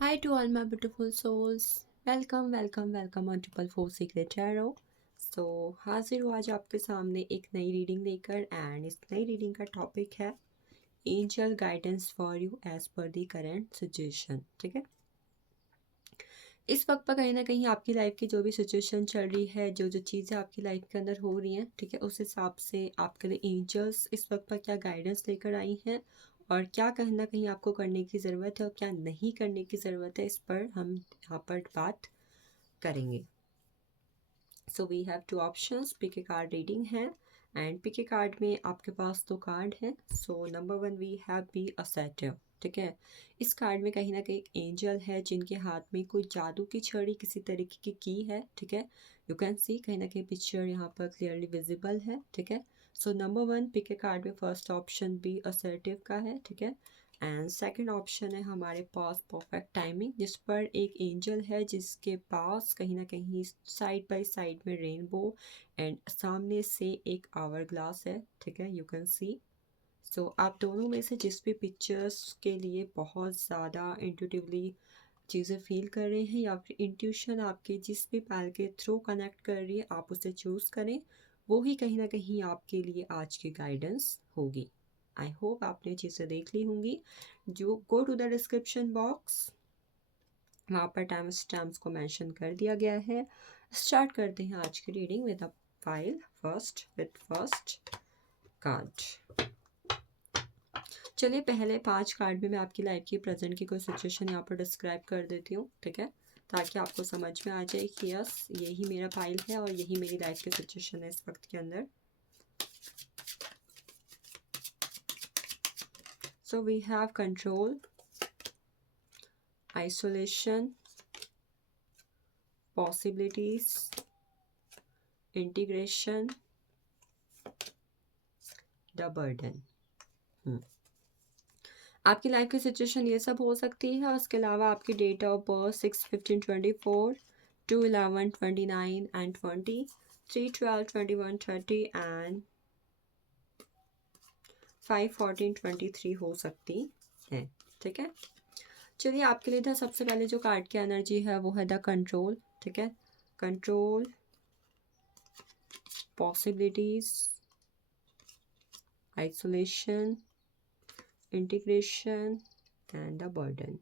Hi to all my beautiful souls. welcome on Triple Four Secret Tarot. हाजिर हूँ आज आपके सामने एक नई रीडिंग लेकर एंड इस नई रीडिंग का टॉपिक है angel guidance for you as per the current situation. ठीक है, इस वक्त पर कहीं ना कहीं आपकी लाइफ की जो भी सिचुएशन चल रही है, जो जो चीज़ें आपकी लाइफ के अंदर हो रही हैं, ठीक है, उस हिसाब से आपके लिए एंजल्स इस वक्त पर क्या गाइडेंस लेकर आई हैं और क्या कहीं ना कहीं आपको करने की ज़रूरत है और क्या नहीं करने की ज़रूरत है, इस पर हम यहाँ पर बात करेंगे। So we have two options, pick a card reading है एंड पिक ए कार्ड में आपके पास दो कार्ड हैं। So number one we have be assertive. ठीक है, इस कार्ड में कहीं ना कहीं एक एंजल है जिनके हाथ में कोई जादू की छड़ी किसी तरीके की है। ठीक है, यू कैन सी कहीं ना कहीं पिक्चर यहाँ पर क्लियरली विजिबल है। ठीक है, so number one pick a card में फर्स्ट ऑप्शन बी असर्टिव का है। ठीक है, एंड सेकंड ऑप्शन है हमारे पास परफेक्ट टाइमिंग, जिस पर एक एंजल है जिसके पास कहीं ना कहीं साइड बाय साइड में रेनबो एंड सामने से एक आवर ग्लास है। ठीक है, यू कैन सी। सो आप दोनों में से जिस भी पिक्चर्स के लिए बहुत ज़्यादा इंट्यूटिवली चीज़ें फील कर रहे हैं या फिर इंट्यूशन आपके जिस भी पैल के थ्रू कनेक्ट कर रही है, आप उसे चूज़ करें, वो ही कहीं ना कहीं आपके लिए आज की गाइडेंस होगी। आई होप आपने चीज़ें देख ली होंगी। जो go to the description box, वहाँ पर टाइम स्टैम्प्स को मेंशन कर दिया गया है। स्टार्ट करते हैं आज की reading with a file first card. चलिए पहले 5 कार्ड में मैं आपकी लाइफ की प्रेजेंट की कोई सिचुएशन यहाँ पर डिस्क्राइब कर देती हूँ। ठीक है, ताकि आपको समझ में आ जाए कि यस यही मेरा फाइल है और यही मेरी लाइफ की सिचुएशन है इस वक्त के अंदर। So we have control, isolation, possibilities, integration, the burden। आपकी लाइफ की सिचुएशन ये सब हो सकती है। उसके अलावा आपकी date of birth 6/15/24, 2/11/29 and 20, 3/12/21/30 and 5/14/23 हो सकती है। ठीक है, चलिए आपके लिए था सबसे पहले जो कार्ड की एनर्जी है वो है द कंट्रोल। ठीक है, control, possibilities, isolation, integration and the burden.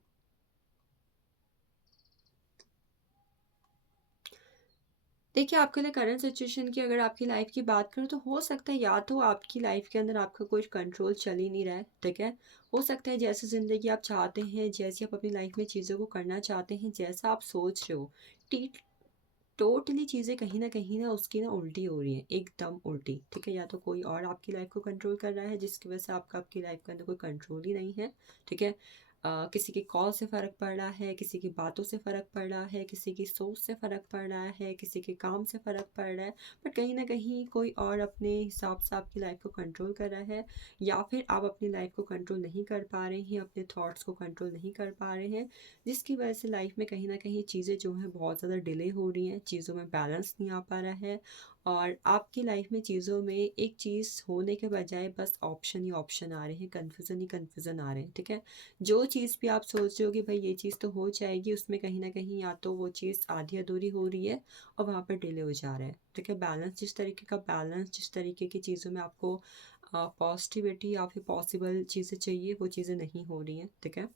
देखिए आपके लिए करंट सिचुएशन की अगर आपकी लाइफ की बात करूँ तो हो सकता है या तो आपकी लाइफ के अंदर आपका कोई कंट्रोल चल ही नहीं रहा है। ठीक है, हो सकता है जैसी ज़िंदगी आप चाहते हैं, जैसी आप अपनी लाइफ में चीज़ों को करना चाहते हैं, जैसा आप सोच रहे हो, टी टोटली चीज़ें कहीं ना उसकी ना उल्टी हो रही हैं, एकदम उल्टी। ठीक है, या तो कोई और आपकी लाइफ को कंट्रोल कर रहा है जिसकी वजह से आपका आपकी लाइफ के अंदर कोई कंट्रोल ही नहीं है। ठीक है, किसी के कॉल से फ़र्क पड़ रहा है, किसी की बातों से फ़र्क पड़ रहा है, किसी की सोच से फ़र्क पड़ रहा है, किसी के काम से फ़र्क पड़ रहा है, बट कहीं ना कहीं कोई और अपने हिसाब से आपकी लाइफ को कंट्रोल कर रहा है, या फिर आप अपनी लाइफ को कंट्रोल नहीं कर पा रहे हैं, अपने थॉट्स को कंट्रोल नहीं कर पा रहे हैं, जिसकी वजह से लाइफ में कहीं ना कहीं चीज़ें जो हैं बहुत ज़्यादा डिले हो रही हैं, चीज़ों में बैलेंस नहीं आ पा रहा है और आपकी लाइफ में चीज़ों में एक चीज़ होने के बजाय बस ऑप्शन ही ऑप्शन आ रहे हैं, कन्फ्यूज़न ही कन्फ्यूज़न आ रहे हैं। ठीक है, जो चीज़ भी आप सोच रहे हो कि भाई ये चीज़ तो हो जाएगी, उसमें कहीं ना कहीं या तो वो चीज़ आधी अधूरी हो रही है और वहाँ पर डिले हो जा रहा है। ठीक है, बैलेंस जिस तरीके का बैलेंस जिस तरीके की चीज़ों में आपको पॉजिटिविटी या फिर पॉसिबल चीज़ें चाहिए वो चीज़ें नहीं हो रही हैं। ठीक है,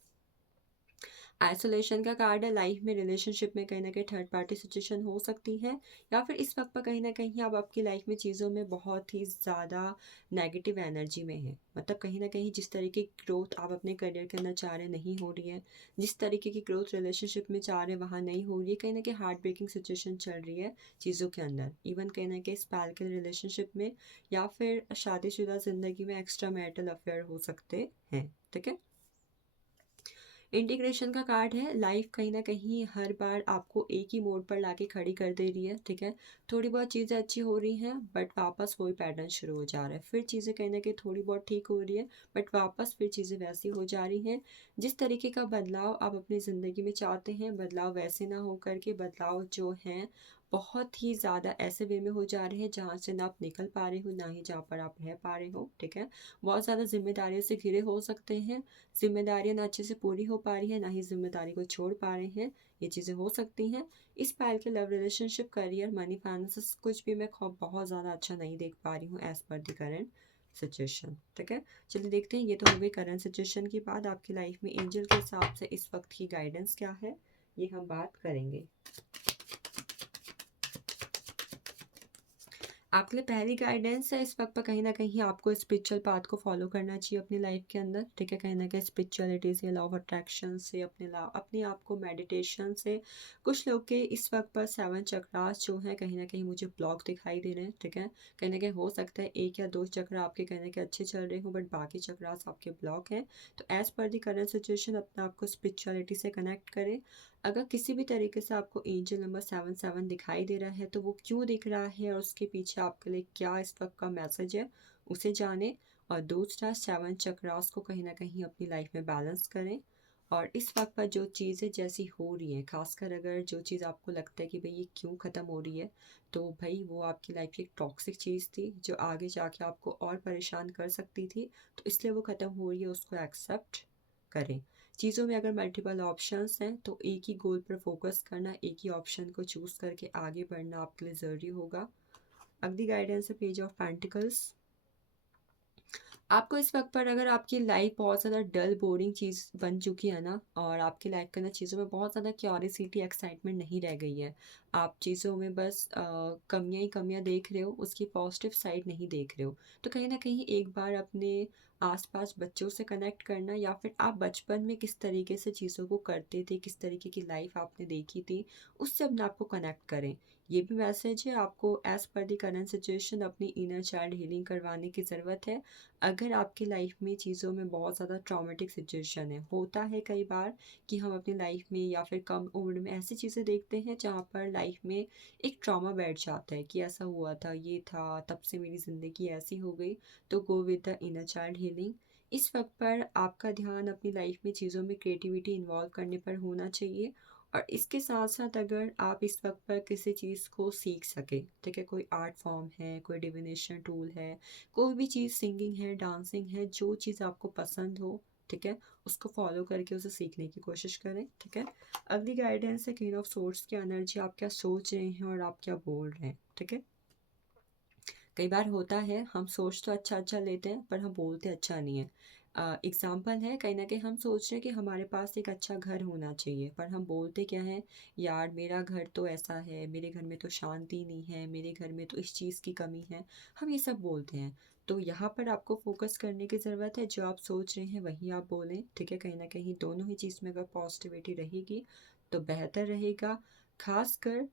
आइसोलेशन का कार्ड है। लाइफ में रिलेशनशिप में कहीं ना कहीं थर्ड पार्टी सिचुएशन हो सकती है, या फिर इस वक्त पर कहीं ना कहीं आप आपकी लाइफ में चीज़ों में बहुत ही ज़्यादा नेगेटिव एनर्जी में है। मतलब कहीं ना कहीं जिस तरीके की ग्रोथ आप अपने करियर के अंदर चाह रहे नहीं हो रही है, जिस तरीके की ग्रोथ रिलेशनशिप में चाह रहे वहाँ नहीं हो रही है, कहीं ना कहीं हार्ट ब्रेकिंग सिचुएशन चल रही है चीज़ों के अंदर। इवन कहीं ना कहीं स्पैल के रिलेशनशिप में या फिर शादीशुदा ज़िंदगी में एक्स्ट्रा मैरिटल अफेयर हो सकते हैं। ठीक है, इंटीग्रेशन का कार्ड है। लाइफ कहीं ना कहीं हर बार आपको एक ही मोड पर लाके खड़ी कर दे रही है। ठीक है, थोड़ी बहुत चीज़ें अच्छी हो रही हैं बट वापस वही पैटर्न शुरू हो जा रहा है, फिर चीज़ें कहीं ना कहीं थोड़ी बहुत ठीक हो रही है बट वापस फिर चीज़ें वैसी हो जा रही हैं। जिस तरीके का बदलाव आप अपनी ज़िंदगी में चाहते हैं, बदलाव वैसे ना हो करके बदलाव जो हैं बहुत ही ज़्यादा ऐसे वे में हो जा रहे हैं जहाँ से ना आप निकल पा रहे हो, ना ही जहाँ पर आप रह पा रहे हो, ठीक है। बहुत ज़्यादा जिम्मेदारियों से घिरे हो सकते हैं, जिम्मेदारियाँ ना अच्छे से पूरी हो पा रही हैं, ना ही जिम्मेदारी को छोड़ पा रहे हैं, ये चीज़ें हो सकती हैं। इस पायल के love relationship, career, money, finance कुछ भी मैं बहुत ज़्यादा अच्छा नहीं देख पा रही हूँ as per the current situation, ठीक है। चलिए देखते हैं, ये तो हो गई करंट सिचुएशन की बात। आपकी लाइफ में एंजल के हिसाब से इस वक्त की गाइडेंस क्या है, ये हम बात करेंगे। आपके लिए पहली गाइडेंस है इस वक्त पर, कहीं ना कहीं आपको स्पिरिचुअल पाथ को फॉलो करना चाहिए अपनी लाइफ के अंदर, ठीक है। कहीं ना कहीं स्पिरिचुअलिटी से, लॉ ऑफ अट्रैक्शन से, अपने आप को मेडिटेशन से। कुछ लोग के इस वक्त पर 7 चक्रास जो हैं कहीं ना कहीं मुझे ब्लॉक दिखाई दे रहे हैं, ठीक है। कहीं ना कहीं हो सकता है 1 या 2 चक्र आपके कहीं ना कहीं अच्छे चल रहे हो, बट बाकी चक्रास आपके ब्लॉक हैं। तो as per the current situation अपने आप को स्पिरिचुअलिटी से कनेक्ट करें। अगर किसी भी तरीके से आपको एंजल नंबर 77 दिखाई दे रहा है तो वो क्यों दिख रहा है और उसके पीछे आपके लिए क्या इस वक्त का मैसेज है, उसे जानें। और दूसरा, 7 चक्रास को कहीं ना कहीं अपनी लाइफ में बैलेंस करें। और इस वक्त पर जो चीज़ें जैसी हो रही हैं, खासकर अगर जो चीज़ आपको लगता है कि भाई ये क्यों ख़त्म हो रही है, तो भाई वो आपकी लाइफ की एक टॉक्सिक चीज़ थी जो आगे जाके आपको और परेशान कर सकती थी, तो इसलिए वो ख़त्म हो रही है, उसको एक्सेप्ट करें। चीज़ों में अगर मल्टीपल ऑप्शंस हैं तो एक ही गोल पर फोकस करना, एक ही ऑप्शन को चूज़ करके आगे बढ़ना आपके लिए ज़रूरी होगा। अगली गाइडेंस है पेज ऑफ पेंटिकल्स। आपको इस वक्त पर अगर आपकी लाइफ बहुत ज़्यादा डल बोरिंग चीज़ बन चुकी है ना, और आपकी लाइफ के अंदर चीज़ों में बहुत ज़्यादा क्यूरियोसिटी, एक्साइटमेंट नहीं रह गई है, आप चीज़ों में बस कमियां ही कमियां देख रहे हो, उसकी पॉजिटिव साइड नहीं देख रहे हो, तो कहीं ना कहीं एक बार अपने आसपास बच्चों से कनेक्ट करना, या फिर आप बचपन में किस तरीके से चीज़ों को करते थे, किस तरीके की लाइफ आपने देखी थी, उससे अपने आप को कनेक्ट करें। ये भी मैसेज है, आपको as per the current situation अपनी इनर चाइल्ड हीलिंग करवाने की ज़रूरत है। अगर आपकी लाइफ में चीज़ों में बहुत ज़्यादा ट्रॉमेटिक सिचुएशन है, होता है कई बार कि हम अपनी लाइफ में या फिर कम उम्र में ऐसी चीज़ें देखते हैं जहाँ पर लाइफ में एक ट्रॉमा बैठ जाता है कि ऐसा हुआ था, ये था, तब से मेरी ज़िंदगी ऐसी हो गई। तो go with the inner child healing. इस वक्त पर आपका ध्यान अपनी लाइफ में चीज़ों में क्रिएटिविटी इन्वॉल्व करने पर होना चाहिए। और इसके साथ साथ अगर आप इस वक्त पर किसी चीज़ को सीख सके, ठीक है, कोई आर्ट फॉर्म है, कोई डिविनेशन टूल है, कोई भी चीज़, सिंगिंग है, डांसिंग है, जो चीज़ आपको पसंद हो, ठीक है, उसको फॉलो करके उसे सीखने की कोशिश करें, ठीक है। अगली गाइडेंस है क्वीन ऑफ सोर्स की एनर्जी। आप क्या सोच रहे हैं और आप क्या बोल रहे हैं, ठीक है। कई बार होता है हम सोच तो अच्छा अच्छा लेते हैं पर हम बोलते अच्छा नहीं है। एग्जाम्पल है, कहीं ना कहीं हम सोच रहे हैं कि हमारे पास एक अच्छा घर होना चाहिए, पर हम बोलते क्या है, यार मेरा घर तो ऐसा है, मेरे घर में तो शांति नहीं है, मेरे घर में तो इस चीज़ की कमी है, हम ये सब बोलते हैं। तो यहाँ पर आपको फोकस करने की ज़रूरत है, जो आप सोच रहे हैं वही आप बोलें, ठीक है। कहीं ना कहीं दोनों ही चीज़ में अगर पॉजिटिविटी रहेगी तो बेहतर रहेगा। खासकर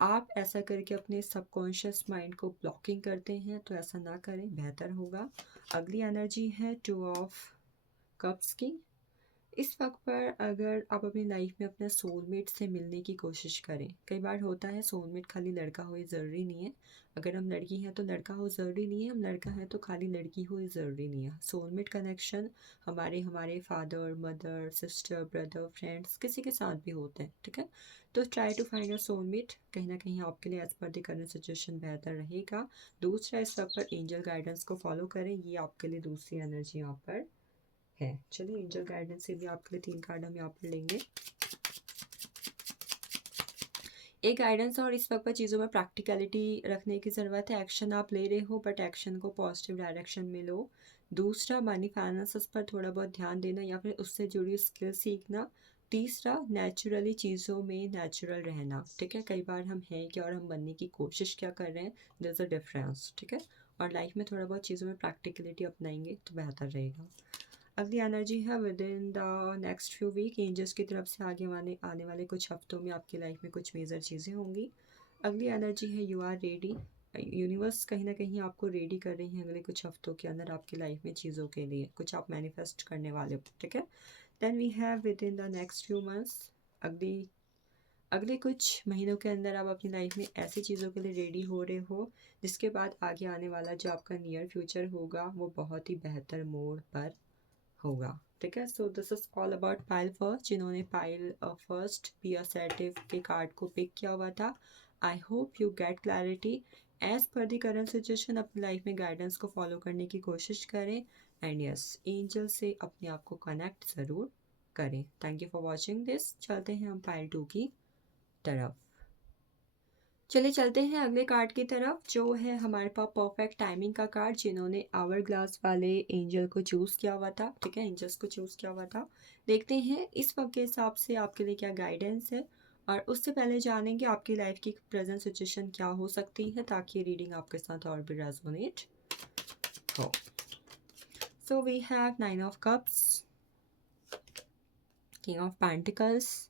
आप ऐसा करके अपने सबकॉन्शियस माइंड को ब्लॉकिंग करते हैं तो ऐसा ना करें, बेहतर होगा। अगली एनर्जी है 2 ऑफ कप्स की। इस वक्त पर अगर आप अपनी लाइफ में अपने सोलमेट से मिलने की कोशिश करें, कई बार होता है सोलमेट खाली लड़का हो ये ज़रूरी नहीं है, अगर हम लड़की हैं तो लड़का हो ज़रूरी नहीं है, हम लड़का है तो खाली लड़की हो ये ज़रूरी नहीं है। सोलमेट कनेक्शन हमारे हमारे father, mother, sister, brother, friends, किसी के साथ भी होते हैं, ठीक है। तो try to find a soulmate, कहीं ना कहीं आपके लिए as per the current situation बेहतर रहेगा। दूसरा, इस वक्त पर एंजल गाइडेंस को फॉलो करें, ये आपके लिए दूसरी एनर्जी यहाँ पर है। चलिए एंजल गाइडेंस से भी आपके लिए 3 कार्ड हम यहाँ पर लेंगे। एक गाइडेंस, और इस वक्त पर चीज़ों में प्रैक्टिकलिटी रखने की ज़रूरत है। एक्शन आप ले रहे हो बट एक्शन को पॉजिटिव डायरेक्शन में लो। दूसरा, मनी फाइनेंस पर थोड़ा बहुत ध्यान देना या फिर उससे जुड़ी स्किल सीखना। तीसरा, नेचुरली चीज़ों में नेचुरल रहना, ठीक है। कई बार हम हैं क्या और हम बनने की कोशिश क्या कर रहे हैं, देयर इज़ अ डिफरेंस, ठीक है। और लाइफ में थोड़ा बहुत चीज़ों में प्रैक्टिकलिटी अपनाएंगे तो बेहतर रहेगा। अगली एनर्जी है within the next few week, angels की तरफ से आगे आने वाले कुछ हफ्तों में आपकी लाइफ में कुछ मेजर चीज़ें होंगी। अगली एनर्जी है यू आर रेडी। यूनिवर्स कहीं ना कहीं आपको रेडी कर रही है अगले कुछ हफ्तों के अंदर आपकी लाइफ में चीज़ों के लिए, कुछ आप मैनिफेस्ट करने वाले हो, ठीक है। Then we have within the next few months, अगली अगले कुछ महीनों के अंदर आप अपनी लाइफ में ऐसी चीज़ों के लिए रेडी हो रहे हो जिसके बाद आगे आने वाला जो आपका नियर फ्यूचर होगा वो बहुत ही बेहतर मोड़ पर होगा, ठीक है। So this is all about pile first. जिन्होंने पाइल फर्स्ट बी असर्टिव के कार्ड को पिक किया हुआ था, I hope you get clarity. As per the current situation अपनी लाइफ में गाइडेंस को फॉलो करने की कोशिश करें एंड यस एंजल से अपने आप को कनेक्ट ज़रूर करें। Thank you for watching this. चलते हैं हम पाइल 2 की तरफ। चलिए चलते हैं अगले कार्ड की तरफ जो है हमारे पास परफेक्ट टाइमिंग का कार्ड, जिन्होंने आवर ग्लास वाले एंजल को चूज़ किया हुआ था। ठीक है, एंजल्स को चूज़ किया हुआ था। देखते हैं इस वक्त के हिसाब से आपके लिए क्या गाइडेंस है, और उससे पहले जानेंगे आपकी लाइफ की प्रेजेंट सिचुएशन क्या हो सकती है, ताकि ये रीडिंग आपके साथ और भी रेजोनेट हो। So we have 9 of cups, king of pentacles,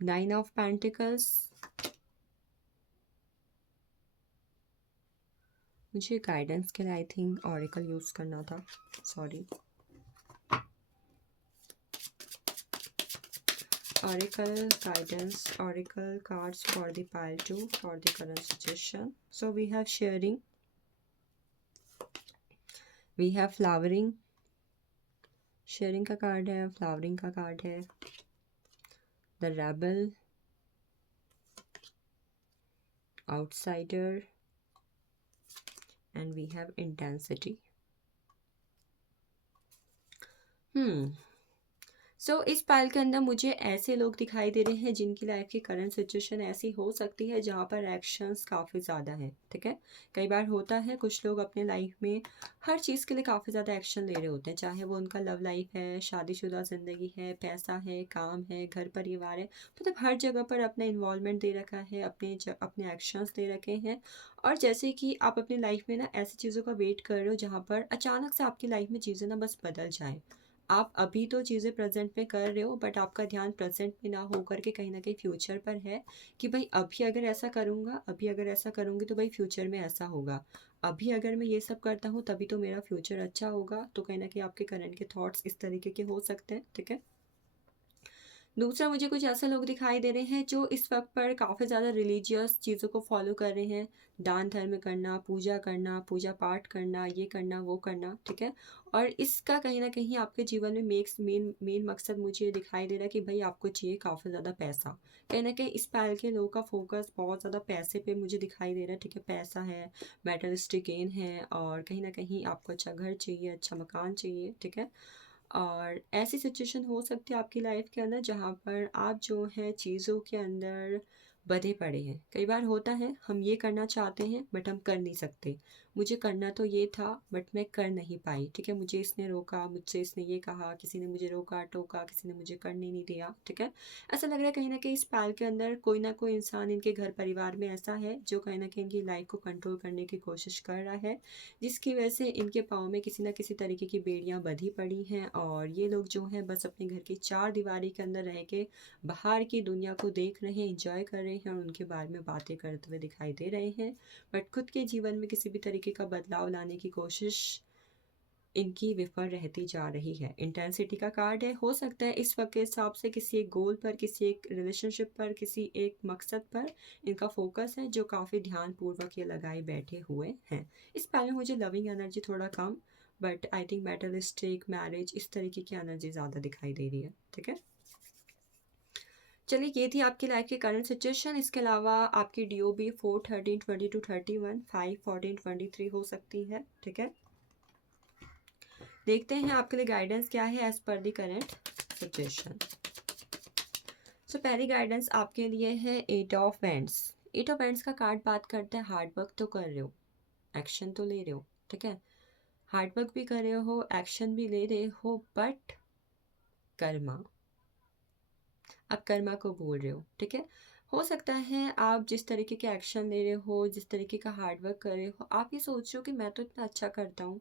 9 of pentacles. मुझे गाइडेंस के लिए आई थिंक ऑरिकल यूज़ करना था, sorry. Oracle guidance, Oracle cards for the pile 2 for the current situation. So we have sharing, we have flowering, sharing का card है, flowering का card है, the rebel, outsider, and we have intensity. सो इस pile के अंदर मुझे ऐसे लोग दिखाई दे रहे हैं जिनकी लाइफ की करंट सिचुएशन ऐसी हो सकती है जहाँ पर एक्शंस काफ़ी ज़्यादा हैं। ठीक है, कई बार होता है कुछ लोग अपने लाइफ में हर चीज़ के लिए काफ़ी ज़्यादा एक्शन ले रहे होते हैं, चाहे वो उनका लव लाइफ है, शादीशुदा ज़िंदगी है, पैसा है, काम है, घर परिवार है, मतलब हर जगह पर अपना इन्वॉल्वमेंट दे रखा है, अपने एक्शंस दे रखे हैं। और जैसे कि आप अपनी लाइफ में ना ऐसी चीज़ों का वेट कर रहे हो जहाँ पर अचानक से आपकी लाइफ में चीज़ें ना बस बदल जाएँ। आप अभी तो चीज़ें प्रेजेंट में कर रहे हो, बट आपका ध्यान प्रेजेंट में ना होकर के कहीं ना कहीं फ्यूचर पर है कि भाई अभी अगर ऐसा करूँगा, अभी अगर ऐसा करूँगी तो भाई फ्यूचर में ऐसा होगा, अभी अगर मैं ये सब करता हूँ तभी तो मेरा फ्यूचर अच्छा होगा। तो कहीं ना कहीं आपके करंट के थॉट्स इस तरीके के हो सकते हैं। ठीक है, दूसरा मुझे कुछ ऐसे लोग दिखाई दे रहे हैं जो इस वक्त पर काफ़ी ज़्यादा रिलीजियस चीज़ों को फॉलो कर रहे हैं, दान धर्म करना, पूजा पाठ करना, ये करना वो करना। ठीक है, और इसका कहीं ना कहीं आपके जीवन में मेन मेन मकसद मुझे ये दिखाई दे रहा है कि भाई आपको चाहिए काफ़ी ज़्यादा पैसा। कहीं ना कहीं इस पैल के लोगों का फोकस बहुत ज़्यादा पैसे पे मुझे दिखाई दे रहा है। ठीक है, पैसा है, मेटलिस्टिक गेन है, और कहीं ना कहीं आपको अच्छा घर चाहिए, अच्छा मकान चाहिए। ठीक है, और ऐसी सिचुएशन हो सकती है आपकी लाइफ के अंदर जहाँ पर आप जो है चीज़ों के अंदर बंधे पड़े हैं। कई बार होता है हम ये करना चाहते हैं बट हम कर नहीं सकते। मुझे करना तो ये था बट मैं कर नहीं पाई। ठीक है, मुझे इसने रोका, मुझसे इसने ये कहा, किसी ने मुझे रोका टोका, किसी ने मुझे करने नहीं दिया। ठीक है, ऐसा लग रहा है कहीं ना कहीं इस पाल के अंदर कोई ना कोई इंसान इनके घर परिवार में ऐसा है जो कहीं ना कहीं इनकी लाइफ को कंट्रोल करने की कोशिश कर रहा है, जिसकी वजह से इनके पाँव में किसी न किसी तरीके की बेड़ियाँ बंधी पड़ी हैं, और ये लोग जो हैं बस अपने घर की चार दीवारी के अंदर रह के बाहर की दुनिया को देख रहे हैं, इंजॉय कर रहे हैं और उनके बारे में बातें करते हुए दिखाई दे रहे हैं, बट खुद के जीवन में किसी भी तरीके का बदलाव लाने की कोशिश इनकी विफल रहती जा रही है। इंटेंसिटी का कार्ड है, हो सकता है इस वक्त के हिसाब से किसी एक गोल पर, किसी एक रिलेशनशिप पर, किसी एक मकसद पर इनका फोकस है जो काफ़ी ध्यानपूर्वक ये लगाए बैठे हुए हैं। इस पहले मुझे लविंग एनर्जी थोड़ा कम, but I think materialistic, marriage, इस तरीके की एनर्जी ज़्यादा दिखाई दे रही है। ठीक है, चलिए ये थी आपकी लाइफ की करंट सिचुएशन। इसके अलावा आपकी DOB 4, 13, 22, 31, 5, 14, 23 हो सकती है। ठीक है, देखते हैं आपके लिए गाइडेंस क्या है as per the current situation. सो पहली गाइडेंस आपके लिए है 8 ऑफ वैंड्स। 8 ऑफ वैंड्स का कार्ड बात करते हैं हार्ड वर्क तो कर रहे हो, एक्शन तो ले रहे हो। ठीक है, हार्ड वर्क भी कर रहे हो, एक्शन भी ले रहे हो, बट कर्मा, आप कर्मा को भूल रहे हो। ठीक है, हो सकता है आप जिस तरीके के एक्शन ले रहे हो, जिस तरीके का हार्ड वर्क कर रहे हो, आप ये सोच रहे हो कि मैं तो इतना अच्छा करता हूँ,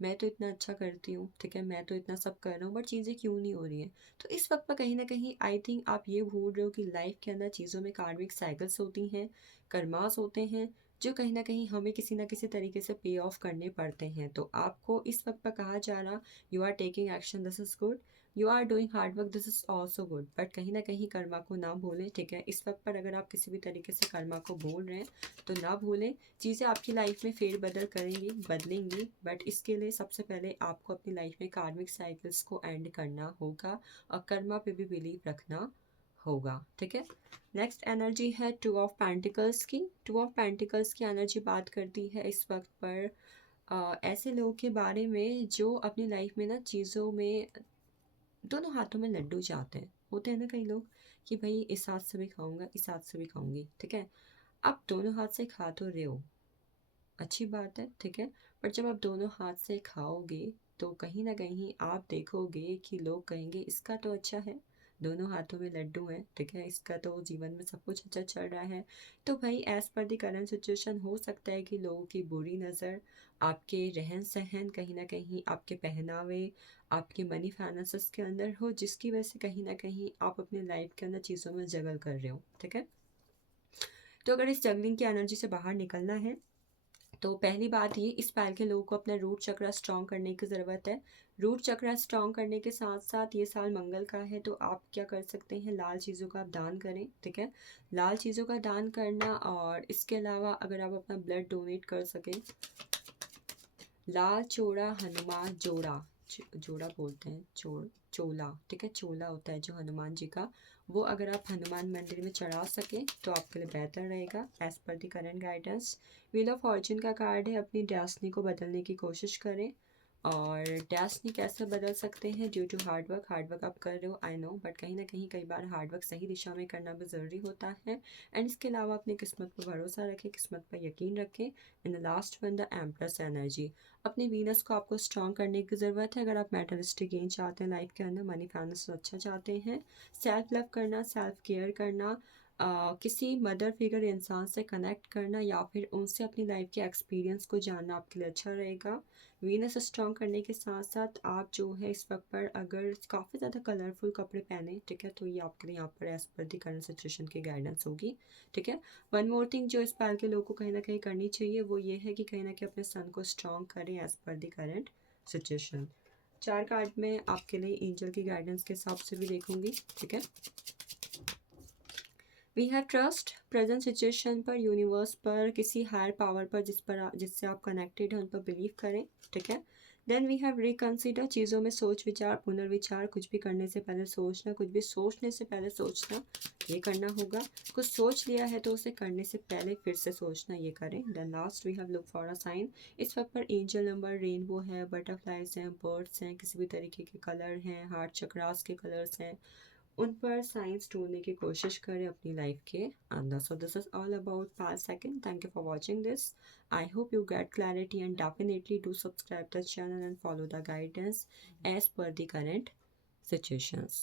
मैं तो इतना अच्छा करती हूँ। ठीक है, मैं तो इतना सब कर रहा हूँ, बट चीज़ें क्यों नहीं हो रही हैं। तो इस वक्त पर कहीं ना कहीं आई थिंक आप ये भूल रहे हो कि लाइफ के अंदर चीज़ों में कार्मिक साइकिल्स होती हैं, कर्मास होते हैं, जो कहीं ना कहीं हमें किसी ना किसी तरीके से पे ऑफ करने पड़ते हैं। तो आपको इस वक्त पर कहा जा रहा, you are taking action, this is good, you are doing hard work, this is also good, but कहीं ना कहीं कर्मा को ना भूलें। ठीक है, इस वक्त पर अगर आप किसी भी तरीके से कर्मा को भूल रहे हैं तो ना भूलें, चीज़ें आपकी लाइफ में फेरबदल करेंगी, बदलेंगी, बट इसके लिए सबसे पहले आपको अपनी लाइफ में कार्मिक साइकिल्स को एंड करना होगा और कर्मा पे भी बिलीव रखना होगा, ठीक है। नेक्स्ट एनर्जी है टू ऑफ पेंटिकल्स की। टू ऑफ पेंटिकल्स की एनर्जी बात करती है इस वक्त पर ऐसे लोगों के बारे में जो अपनी लाइफ में ना चीज़ों में दोनों हाथों में लड्डू चाहते हैं। होते हैं ना कई लोग कि भाई इस हाथ से भी खाऊंगा, इस हाथ से भी खाऊंगी, ठीक है। आप दोनों हाथ से खा तो रहे हो, अच्छी बात है, ठीक है। पर जब आप दोनों हाथ से खाओगे तो कहीं ना कहीं आप देखोगे कि लोग कहेंगे इसका तो अच्छा है, दोनों हाथों में लड्डू हैं, ठीक है, इसका तो जीवन में सब कुछ अच्छा चल रहा है। तो भाई as per the current situation हो सकता है कि लोगों की बुरी नज़र आपके रहन सहन, कहीं ना कहीं आपके पहनावे, आपके मनी फाइनेंसेस के अंदर हो, जिसकी वजह से कहीं ना कहीं आप अपने लाइफ के अंदर चीज़ों में जगल कर रहे हो, ठीक है। तो अगर इस जगलिंग की एनर्जी से बाहर निकलना है तो पहली बात ये, इस पैर के लोगों को अपना रूट चक्र स्ट्रॉन्ग करने की ज़रूरत है। रूट चक्र स्ट्रॉन्ग करने के साथ साथ ये साल मंगल का है, तो आप क्या कर सकते हैं, लाल चीज़ों का आप दान करें, ठीक है। लाल चीज़ों का दान करना, और इसके अलावा अगर आप अपना ब्लड डोनेट कर सकें, लाल चोड़ा हनुमान जोड़ा, जोड़ा बोलते हैं, चोला, ठीक है, चोला होता है जो हनुमान जी का, वो अगर आप हनुमान मंदिर में चढ़ा सकें तो आपके लिए बेहतर रहेगा as per the current guidance. Wheel of fortune का कार्ड है, अपनी डेस्टिनी को बदलने की कोशिश करें। और डेस्टिनी कैसे बदल सकते हैं, ड्यू टू हार्ड वर्क आप कर रहे हो, आई नो, बट कहीं ना कहीं कई बार हार्ड वर्क सही दिशा में करना भी ज़रूरी होता है। एंड इसके अलावा अपनी किस्मत पर भरोसा रखें, किस्मत पर यकीन रखें। In the last one the empress energy, अपनी वीनस को आपको स्ट्रॉन्ग करने की ज़रूरत है। अगर आप मेटलिस्टिक गेन चाहते हैं लाइफ के अंदर, मनी फाइनेंस अच्छा चाहते हैं, सेल्फ लव करना, सेल्फ केयर करना, किसी मदर फिगर इंसान से कनेक्ट करना, या फिर उनसे अपनी लाइफ के एक्सपीरियंस को जानना आपके लिए अच्छा रहेगा। वीनस स्ट्रॉन्ग करने के साथ साथ आप जो है इस वक्त पर अगर काफ़ी ज़्यादा कलरफुल कपड़े पहने, ठीक है, तो ये आपके लिए यहाँ पर as per the current situation की गाइडेंस होगी, ठीक है। वन मोर थिंग जो इस पैर के लोगों को कहीं ना कहीं करनी चाहिए, वो ये है कि कहीं ना कहीं अपने सन को स्ट्रॉन्ग करें as per the current situation. 4 card में आपके लिए एंजल की गाइडेंस के हिसाब से भी देखूंगी, ठीक है। We have trust, present situation पर, यूनिवर्स पर, किसी हायर पावर पर जिससे आप कनेक्टेड हैं उन पर बिलीव करें, ठीक है। देन वी हैव रिकन्सिडर, चीज़ों में सोच विचार, पुनर्विचार, कुछ भी करने से पहले सोचना, कुछ भी सोचने से पहले सोचना, ये करना होगा। कुछ सोच लिया है तो उसे करने से पहले फिर से सोचना, ये करें। Then last we have look for a sign, इस वक्त पर एंजल नंबर रेनबो है, बटरफ्लाइज हैं, बर्ड्स हैं, किसी भी तरीके के कलर हैं, हार्ट चक्रास के कलर्स हैं, उन पर साइंस ढूंढने की कोशिश करें अपनी लाइफ के अंदर। So this is all about 5 second. Thank you for watching this. I hope you get clarity and definitely do subscribe the channel and follow the guidance as per the current situations.